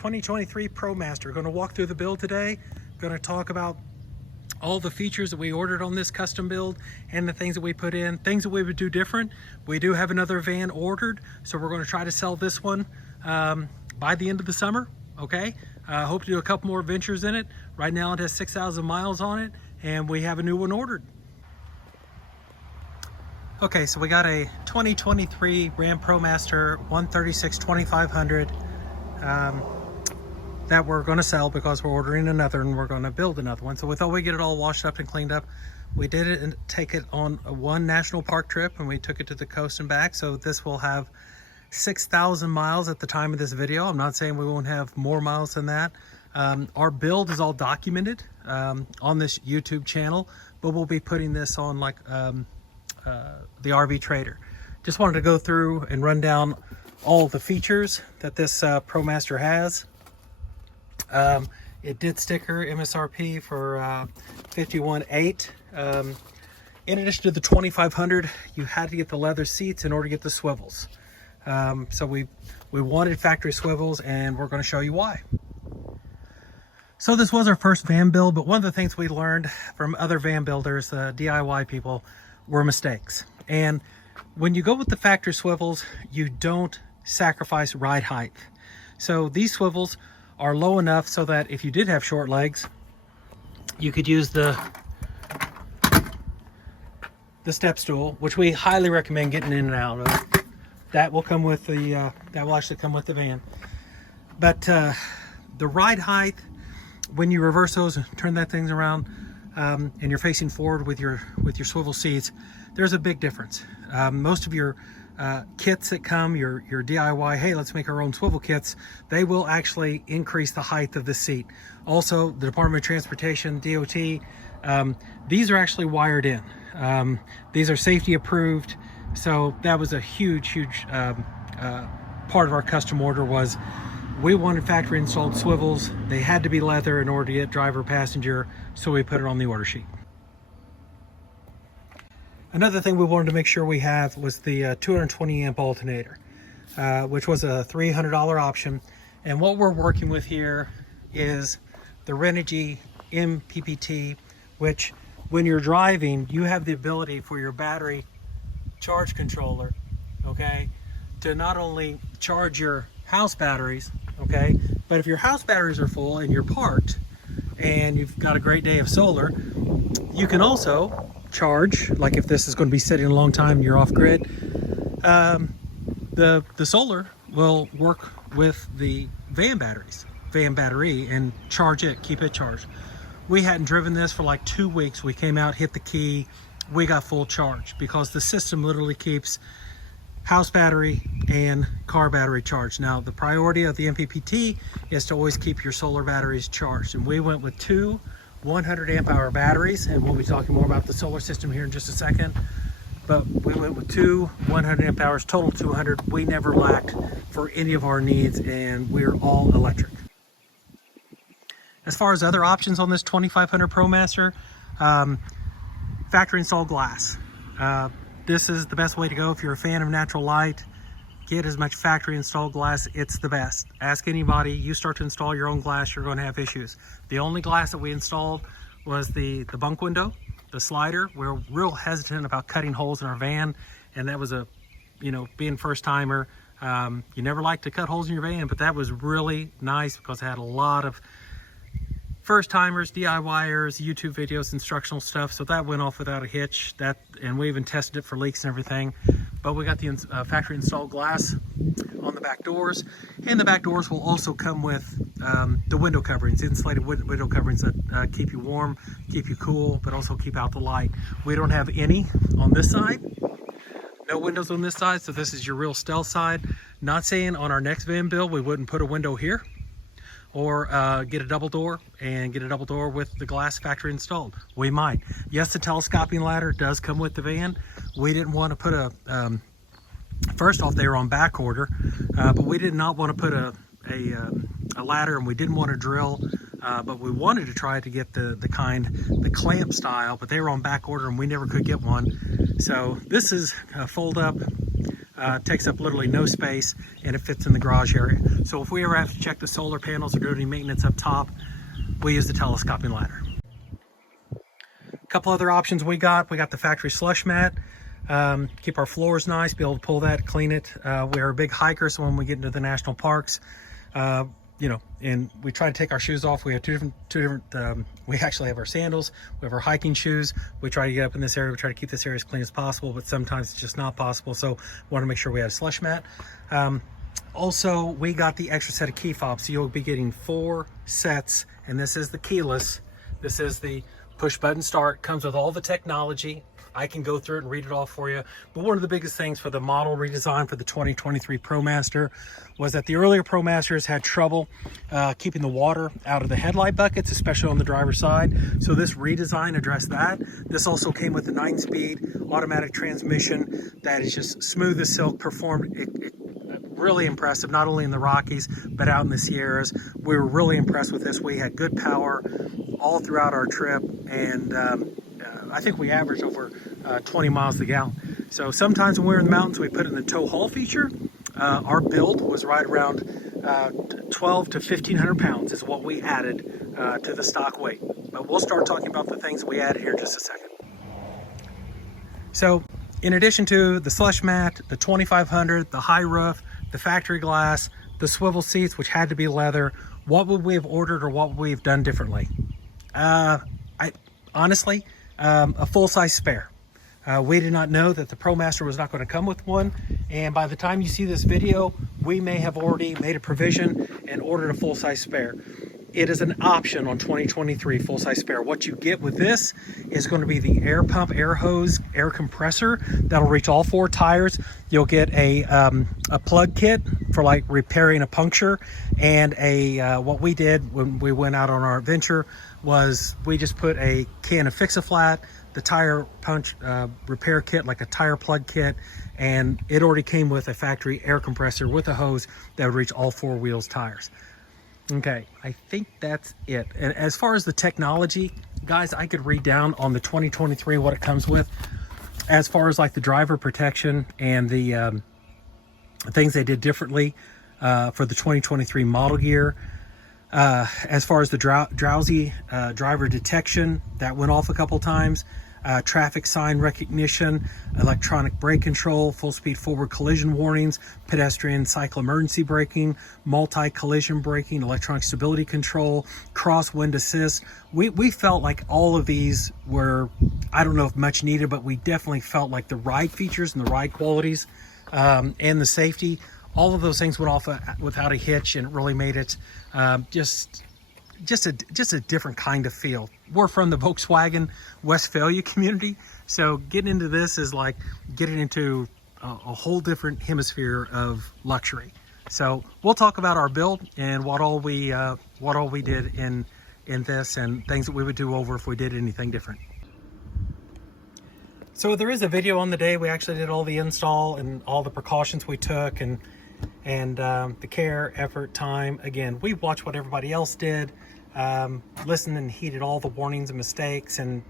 2023 Promaster. Going to walk through the build today. Going to talk about all the features that we ordered on this custom build and the things that we put in, things that we would do different. We do have another van ordered, so we're going to try to sell this one by the end of the summer. Okay, hope to do a couple more ventures in it. Right now it has 6,000 miles on it, and we have a new one ordered. Okay, so we got a 2023 Ram Promaster 136-2500 that we're going to sell because we're ordering another and we're going to build another one. So we thought we'd get it all washed up and cleaned up. We did it and take it on one national park trip, and we took it to the coast and back. So this will have 6,000 miles at the time of this video. I'm not saying we won't have more miles than that. Our build is all documented on this YouTube channel, but we'll be putting this on like the RV Trader. Just wanted to go through and run down all the features that this Promaster has. It did sticker MSRP for $51,800. In addition to the $2,500, you had to get the leather seats in order to get the swivels. So we wanted factory swivels, and we're going to show you why. So this was our first van build, but one of the things we learned from other van builders, DIY people, were mistakes. And when you go with the factory swivels, you don't sacrifice ride height. So these swivels are low enough so that if you did have short legs, you could use the step stool, which we highly recommend getting in and out of. That will come with the that will actually come with the van. But the ride height, when you reverse those and turn that thing around, and you're facing forward with your swivel seats, there's a big difference. Most of your kits that come, your DIY, hey, let's make our own swivel kits, they will actually increase the height of the seat. Also, the Department of Transportation, DOT, these are actually wired in. These are safety approved. So that was a huge part of our custom order. Was we wanted factory installed swivels. They had to be leather in order to get driver passenger, so we put it on the order sheet. Another thing we wanted to make sure we have was the 220 amp alternator, which was a $300 option. And what we're working with here is the Renogy MPPT, which when you're driving, you have the ability for your battery charge controller, okay, to not only charge your house batteries, okay, but if your house batteries are full and you're parked and you've got a great day of solar, you can also charge, like if this is going to be sitting a long time and you're off grid, the solar will work with the van battery and charge it, keep it charged. We hadn't driven this for like 2 weeks. We came out, hit the key, we got full charge because the system literally keeps house battery and car battery charged. Now the priority of the MPPT is to always keep your solar batteries charged, and we went with two 100 amp hour batteries, and we'll be talking more about the solar system here in just a second. But we went with two 100 amp hours, total 200. We never lacked for any of our needs, and we're all electric. As far as other options on this 2500 Promaster, factory installed glass. This is the best way to go if you're a fan of natural light. Get as much factory installed glass, it's the best. Ask anybody, you start to install your own glass, you're going to have issues. The only glass that we installed was the bunk window, the slider. We're real hesitant about cutting holes in our van, and that was being first timer, you never like to cut holes in your van, but that was really nice because it had a lot of first timers, DIYers, YouTube videos, instructional stuff, so that went off without a hitch. And we even tested it for leaks and everything. But we got the factory installed glass on the back doors, and the back doors will also come with the window coverings, insulated window coverings that keep you warm, keep you cool, but also keep out the light. We don't have any on this side, no windows on this side, so this is your real stealth side. Not saying on our next van build we wouldn't put a window here, or get a double door with the glass factory installed. We might. Yes, the telescoping ladder does come with the van. We didn't want to put a first off, they were on back order, but we did not want to put a ladder, and we didn't want to drill, but we wanted to try to get the clamp style, but they were on back order and we never could get one. So this is a fold up takes up literally no space, and it fits in the garage area. So if we ever have to check the solar panels or do any maintenance up top, we use the telescoping ladder. A couple other options we got the factory slush mat. Keep our floors nice, be able to pull that, clean it. We're a big hiker, so when we get into the national parks, you know, and we try to take our shoes off. We have two different we actually have our sandals, we have our hiking shoes. We try to get up in this area, we try to keep this area as clean as possible, but sometimes it's just not possible, so we want to make sure we have a slush mat. Also, we got the extra set of key fobs, so you'll be getting 4 sets, and this is the keyless, this is the push button start, comes with all the technology. I can go through it and read it all for you. But one of the biggest things for the model redesign for the 2023 Promaster was that the earlier Promasters had trouble keeping the water out of the headlight buckets, especially on the driver's side. So this redesign addressed that. This also came with a 9-speed automatic transmission that is just smooth as silk, performed really impressive, not only in the Rockies, but out in the Sierras. We were really impressed with this. We had good power all throughout our trip, and I think we averaged over 20 miles to the gallon. So sometimes when we're in the mountains, we put in the tow haul feature. Our build was right around 12 to 1,500 pounds is what we added to the stock weight. But we'll start talking about the things we added here in just a second. So in addition to the slush mat, the 2500, the high roof, the factory glass, the swivel seats, which had to be leather, what would we have ordered or what would we have done differently? Honestly, a full-size spare. We did not know that the Promaster was not going to come with one, and by the time you see this video, we may have already made a provision and ordered a full-size spare. It is an option on 2023 full-size spare. What you get with this is going to be the air pump, air hose, air compressor that'll reach all 4 tires. You'll get a plug kit for like repairing a puncture, and what we did when we went out on our adventure was we just put a can of Fix-A-Flat, the tire punch repair kit, like a tire plug kit, and it already came with a factory air compressor with a hose that would reach all 4 wheels tires. Okay, I think that's it. And as far as the technology, guys, I could read down on the 2023 what it comes with. As far as like the driver protection and the things they did differently for the 2023 model year. As far as the drowsy driver detection, that went off a couple times. Traffic sign recognition, electronic brake control, full speed forward collision warnings, pedestrian cycle emergency braking, multi-collision braking, electronic stability control, crosswind assist. We felt like all of these were, I don't know if much needed, but we definitely felt like the ride features and the ride qualities and the safety, all of those things went off without a hitch, and it really made it just a different kind of feel. We're from the Volkswagen Westphalia community, so getting into this is like getting into a whole different hemisphere of luxury. So we'll talk about our build and what all we did in this, and things that we would do over if we did anything different. So there is a video on the day. We actually did all the install and all the precautions we took, and the care, effort, time. Again, we watched what everybody else did, listened and heeded all the warnings and mistakes, and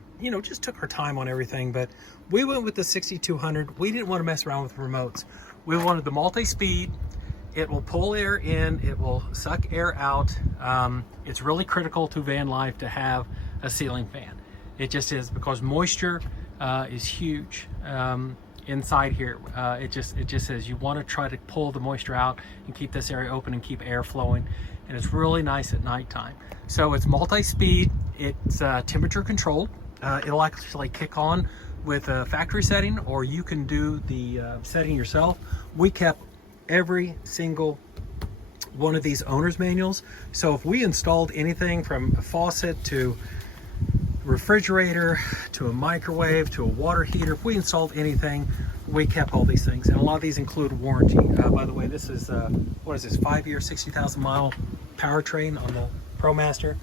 just took our time on everything. But we went with the 6200. We didn't want to mess around with remotes. We wanted the multi-speed. It will pull air in, it will suck air out. It's really critical to van life to have a ceiling fan. It just is, because moisture is huge inside here. It just says you want to try to pull the moisture out and keep this area open and keep air flowing, and it's really nice at nighttime. So it's multi-speed, it's temperature controlled. It'll actually kick on with a factory setting, or you can do the setting yourself. We kept every single one of these owner's manuals, so if we installed anything from a faucet to refrigerator to a microwave to a water heater, if we installed anything, we kept all these things, and a lot of these include warranty. By the way, this is what is this, 5-year 60,000 mile powertrain on the Promaster.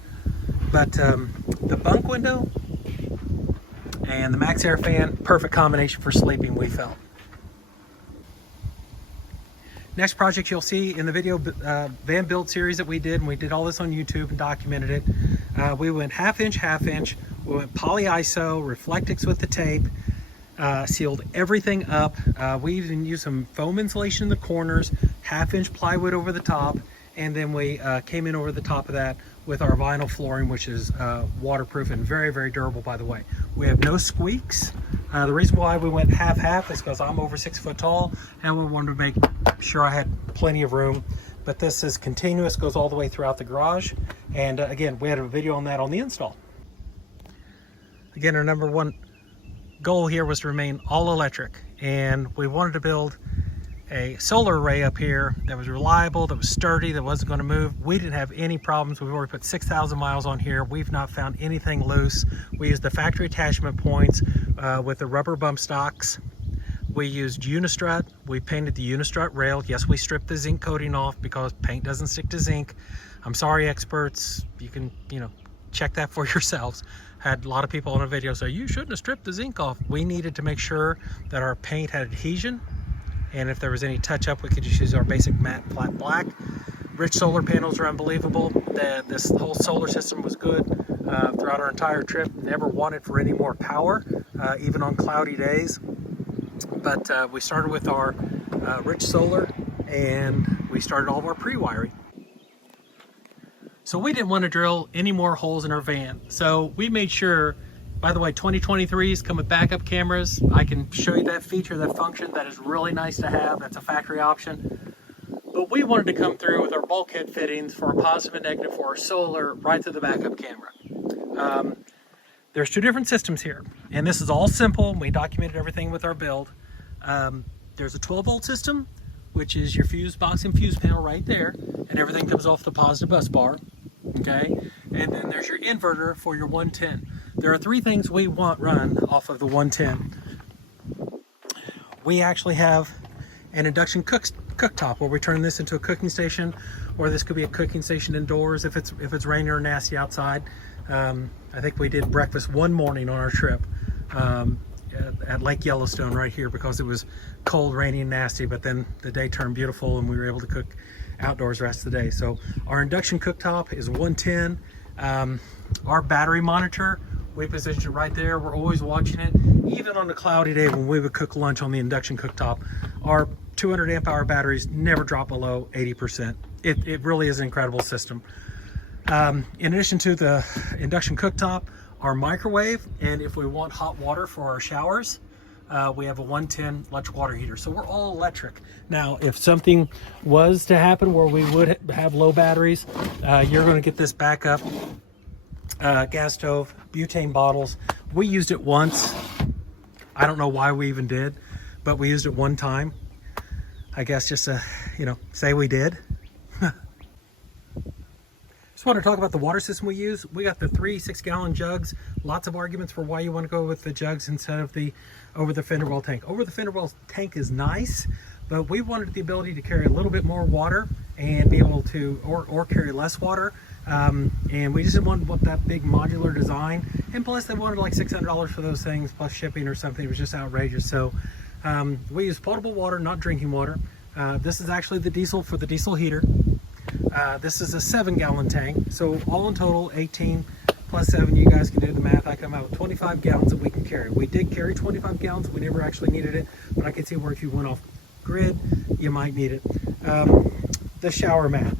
But the bunk window and the max air fan, perfect combination for sleeping, we felt. Next project you'll see in the video van build series that we did, and we did all this on YouTube and documented it. We went half inch, we went poly iso, Reflectix with the tape, sealed everything up. We even used some foam insulation in the corners, 1/2-inch plywood over the top, and then we came in over the top of that with our vinyl flooring, which is waterproof and very, very durable, by the way. We have no squeaks. The reason why we went half-half is because I'm over 6 foot tall, and we wanted to make sure I had plenty of room. But this is continuous, goes all the way throughout the garage. And again, we had a video on that on the install. Again, our number one goal here was to remain all electric, and we wanted to build a solar array up here that was reliable, that was sturdy, that wasn't going to move. We didn't have any problems. We've already put 6,000 miles on here. We've not found anything loose. We used the factory attachment points with the rubber bump stocks. We used Unistrut. We painted the Unistrut rail. Yes, we stripped the zinc coating off because paint doesn't stick to zinc. I'm sorry, experts. You can, check that for yourselves. Had a lot of people on a video say, you shouldn't have stripped the zinc off. We needed to make sure that our paint had adhesion, and if there was any touch up, we could just use our basic matte flat black. Rich solar panels are unbelievable. This whole solar system was good throughout our entire trip. Never wanted for any more power, even on cloudy days. But we started with our rich solar, and we started all of our pre-wiring. So we didn't want to drill any more holes in our van. So we made sure, by the way, 2023s come with backup cameras. I can show you that feature, that function. That is really nice to have. That's a factory option. But we wanted to come through with our bulkhead fittings for a positive and negative for our solar right to the backup camera. There's two different systems here, and this is all simple. We documented everything with our build. There's a 12-volt system, which is your fuse box and fuse panel right there, and everything comes off the positive bus bar. Okay, and then there's your inverter for your 110. There are three things we want run off of the 110. We actually have an induction cooktop where we turn this into a cooking station, or this could be a cooking station indoors if it's rainy or nasty outside. I think we did breakfast one morning on our trip at Lake Yellowstone right here because it was cold, rainy, and nasty, but then the day turned beautiful and we were able to cook outdoors the rest of the day. So our induction cooktop is 110. Our battery monitor, we positioned it right there. We're always watching it. Even on a cloudy day when we would cook lunch on the induction cooktop, our 200 amp hour batteries never drop below 80%. It really is an incredible system. In addition to the induction cooktop, our microwave, and if we want hot water for our showers, we have a 110 electric water heater. So we're all electric. Now, if something was to happen where we would have low batteries, you're going to get this backup gas stove, butane bottles. We used it once. I don't know why we even did, but we used it one time. I guess just to, say we did. Just want to talk about the water system we use. We got the 3 6-gallon jugs. Lots of arguments for why you want to go with the jugs instead of the over the fender well tank. Over the fender well tank is nice, but we wanted the ability to carry a little bit more water and be able to, or carry less water. And we just didn't want that big modular design. And plus they wanted like $600 for those things plus shipping or something. It was just outrageous. So we use potable water, not drinking water. This is actually the diesel for the diesel heater. This is a 7-gallon tank, so all in total 18 plus 7, you guys can do the math. I come out with 25 gallons that we can carry. We did carry 25 gallons, we never actually needed it, but I can see where if you went off grid, you might need it. The shower mat.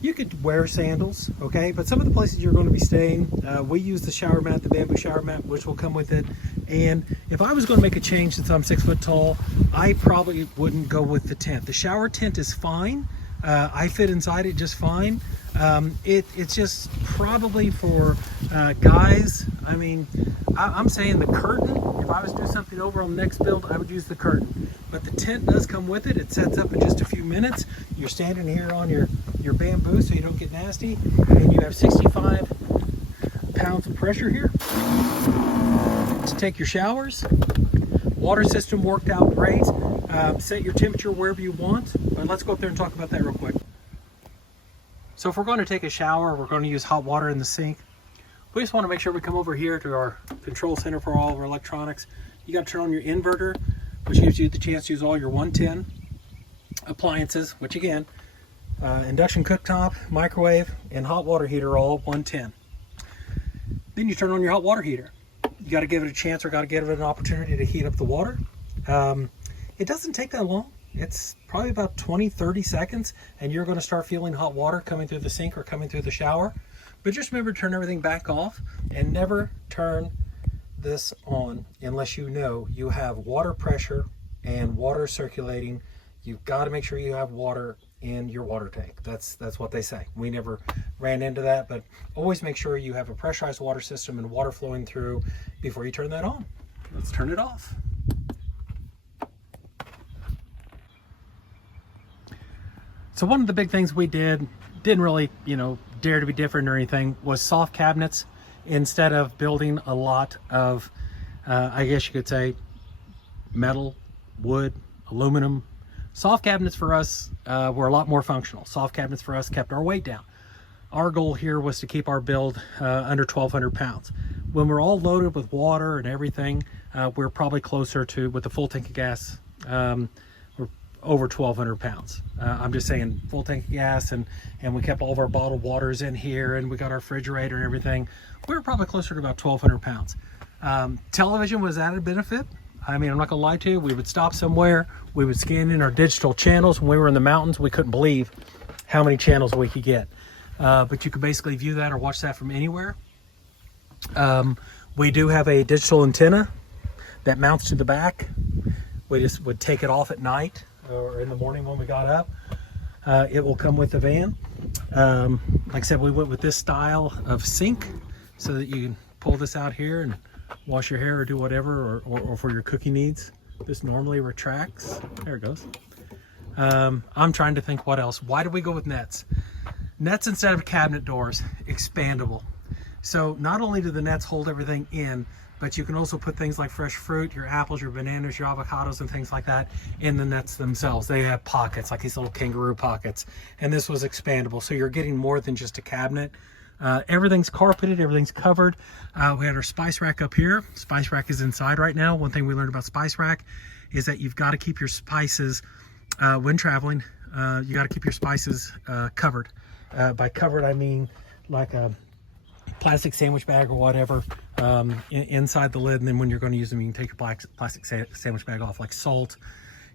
You could wear sandals, okay, but some of the places you're going to be staying, we use the shower mat, the bamboo shower mat, which will come with it. And if I was going to make a change since I'm 6 foot tall, I probably wouldn't go with the tent. The shower tent is fine. I fit inside it just fine. It's just probably for guys. I mean, I'm saying the curtain, if I was to do something over on the next build, I would use the curtain. But the tent does come with it. It sets up in just a few minutes. You're standing here on your bamboo so you don't get nasty. And you have 65 pounds of pressure here to take your showers. Water system worked out great. Set your temperature wherever you want, but let's go up there and talk about that real quick. So if we're going to take a shower, we're going to use hot water in the sink. We just want to make sure we come over here to our control center for all of our electronics. You got to turn on your inverter, which gives you the chance to use all your 110 appliances, which again, induction cooktop, microwave, and hot water heater, all 110. Then you turn on your hot water heater. You got to give it a chance, or got to give it an opportunity to heat up the water. It doesn't take that long. It's probably about 20-30 seconds, and you're going to start feeling hot water coming through the sink or coming through the shower. But just remember to turn everything back off, and never turn this on unless you know you have water pressure and water circulating. You've got to make sure you have water in your water tank. That's what they say. We never ran into that, but always make sure you have a pressurized water system and water flowing through before you turn that on. Let's turn it off. So one of the big things we didn't really, dare to be different or anything, was soft cabinets. Instead of building a lot of, I guess you could say, metal, wood, aluminum, soft cabinets for us were a lot more functional. Soft cabinets for us kept our weight down. Our goal here was to keep our build under 1,200 pounds. When we're all loaded with water and everything, we're probably closer to, with the full tank of gas, we're over 1,200 pounds. I'm just saying, full tank of gas, and we kept all of our bottled waters in here, and we got our refrigerator and everything. We were probably closer to about 1,200 pounds. Television was added benefit. I mean, I'm not gonna lie to you, we would stop somewhere, we would scan in our digital channels. When we were in the mountains, we couldn't believe how many channels we could get. But you could basically view that or watch that from anywhere. We do have a digital antenna that mounts to the back. We just would take it off at night or in the morning when we got up. It will come with the van. Like I said, we went with this style of sink so that you can pull this out here and wash your hair or do whatever, or for your cooking needs. This normally retracts. There it goes. I'm trying to think what else. Why did we go with nets? Nets instead of cabinet doors, expandable. So not only do the nets hold everything in, but you can also put things like fresh fruit, your apples, your bananas, your avocados, and things like that in the nets themselves. They have pockets, like these little kangaroo pockets, and this was expandable. So you're getting more than just a cabinet. Everything's carpeted, everything's covered. We had our spice rack up here. Spice rack is inside right now. One thing we learned about spice rack is that you've got to keep your spices, when traveling, you got to keep your spices covered. By covered, I mean like a plastic sandwich bag or whatever inside the lid, and then when you're going to use them, you can take your plastic sandwich bag off, like salt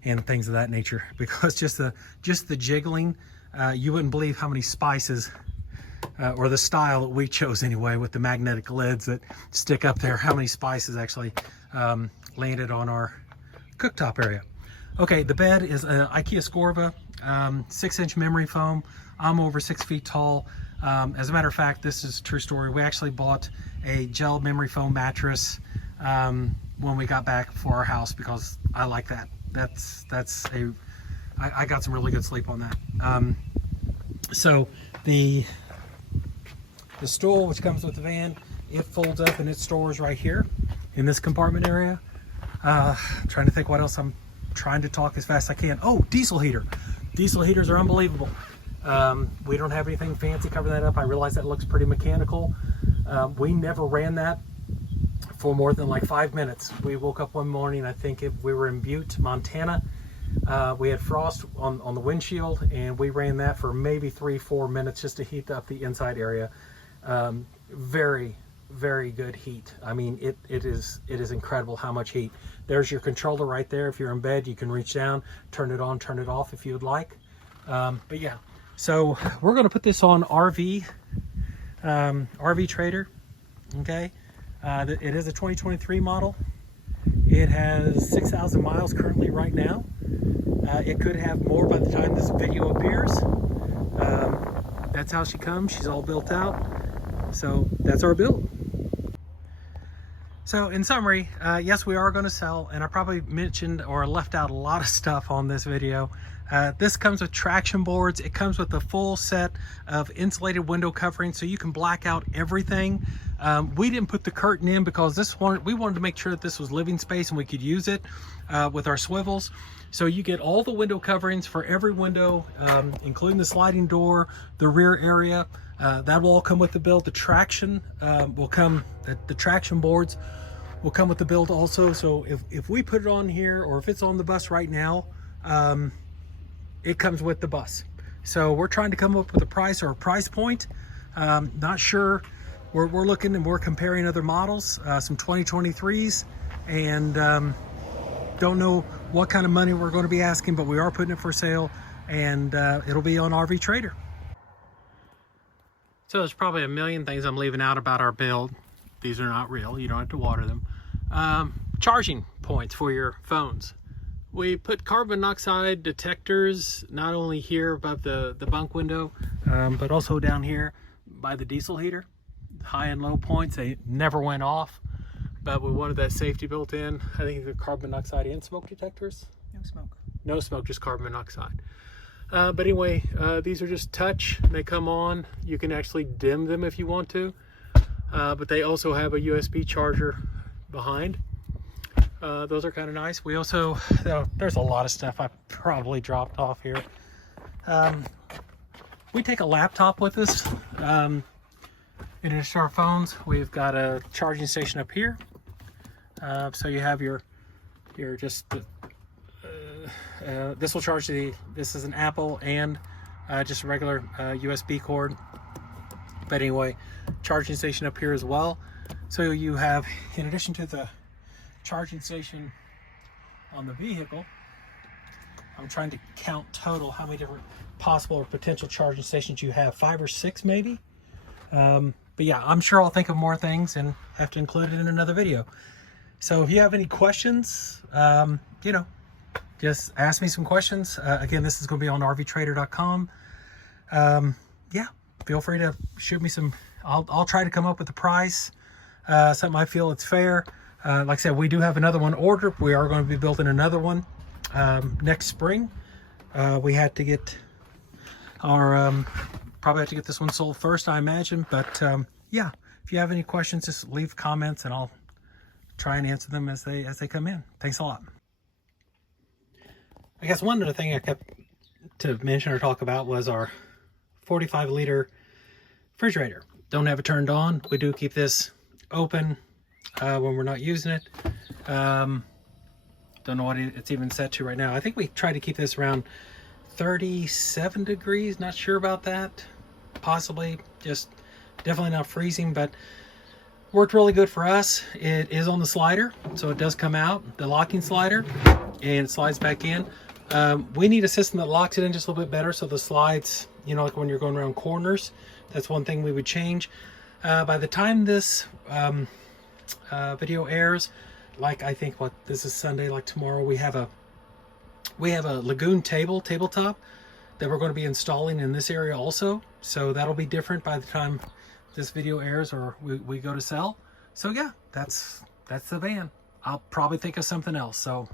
and things of that nature. Because just the jiggling, you wouldn't believe how many spices, or the style that we chose anyway, with the magnetic lids that stick up there, how many spices actually landed on our cooktop area. Okay, the bed is an IKEA Scorva, 6-inch memory foam. I'm over 6 feet tall. As a matter of fact, this is a true story. We actually bought a gel memory foam mattress when we got back for our house, because I like that. I got some really good sleep on that. So the stool, which comes with the van, it folds up and it stores right here in this compartment area. Trying to think what else. I'm trying to talk as fast as I can. Oh, diesel heater. Diesel heaters are unbelievable. We don't have anything fancy covering that up. I realize that looks pretty mechanical. We never ran that for more than like 5 minutes. We woke up one morning, I think we were in Butte, Montana. We had frost on the windshield, and we ran that for maybe 3-4 minutes just to heat up the inside area. Very, very good heat. I mean, it is incredible how much heat. There's your controller right there. If you're in bed, you can reach down, turn it on, turn it off if you would like. But yeah, so we're going to put this on RV Trader. Okay, it is a 2023 model. It has 6,000 miles currently right now. It could have more by the time this video appears. That's how she comes. She's all built out. So that's our build. So in summary, yes, we are going to sell, and I probably mentioned or left out a lot of stuff on this video. This comes with traction boards. It comes with a full set of insulated window covering, so you can black out everything. We didn't put the curtain in because we wanted to make sure that this was living space and we could use it with our swivels. So you get all the window coverings for every window, including the sliding door, the rear area. That will all come with the build. The traction will come, the traction boards will come with the build also. So if we put it on here, or if it's on the bus right now, it comes with the bus. So we're trying to come up with a price or a price point. Not sure we're looking and we're comparing other models, some 2023s, and don't know what kind of money we're going to be asking, but we are putting it for sale, and it'll be on RV Trader. So there's probably a million things I'm leaving out about our build. These are not real, you don't have to water them. Charging points for your phones. We put carbon monoxide detectors not only here above the bunk window, but also down here by the diesel heater. High and low points, they never went off, but we wanted that safety built in. I think the carbon monoxide and smoke detectors. No smoke. No smoke, just carbon monoxide. But anyway, these are just touch. They come on. You can actually dim them if you want to. But they also have a USB charger behind. Those are kind of nice. We also, there's a lot of stuff I probably dropped off here. We take a laptop with us. In addition to our phones, we've got a charging station up here. So you have your just this will charge this is an Apple and just a regular USB cord. But anyway, charging station up here as well. So you have, in addition to the charging station on the vehicle, I'm trying to count total how many different possible or potential charging stations you have. 5 or 6 maybe. But yeah, I'm sure I'll think of more things and have to include it in another video. So if you have any questions, you know, just ask me some questions. Again, this is going to be on rvtrader.com. Yeah, feel free to shoot me some. I'll try to come up with a price, something I feel it's fair. Like I said, we do have another one ordered. We are going to be building another one next spring. We had to get our probably have to get this one sold first, I imagine. But yeah, if you have any questions, just leave comments and I'll try and answer them as they come in. Thanks a lot. I guess one other thing I kept to mention or talk about was our 45-liter refrigerator. Don't have it turned on. We do keep this open when we're not using it. Don't know what it's even set to right now. I think we try to keep this around 37 degrees. Not sure about that. Possibly. Just definitely not freezing, but worked really good for us. It is on the slider, so it does come out, the locking slider, and it slides back in. We need a system that locks it in just a little bit better so the slides, you know, like when you're going around corners, that's one thing we would change. By the time this video airs, like I think what this is Sunday, like tomorrow, we have a Lagoon tabletop that we're going to be installing in this area also. So that'll be different by the time this video airs or we go to sell. So yeah, that's the van. I'll probably think of something else. So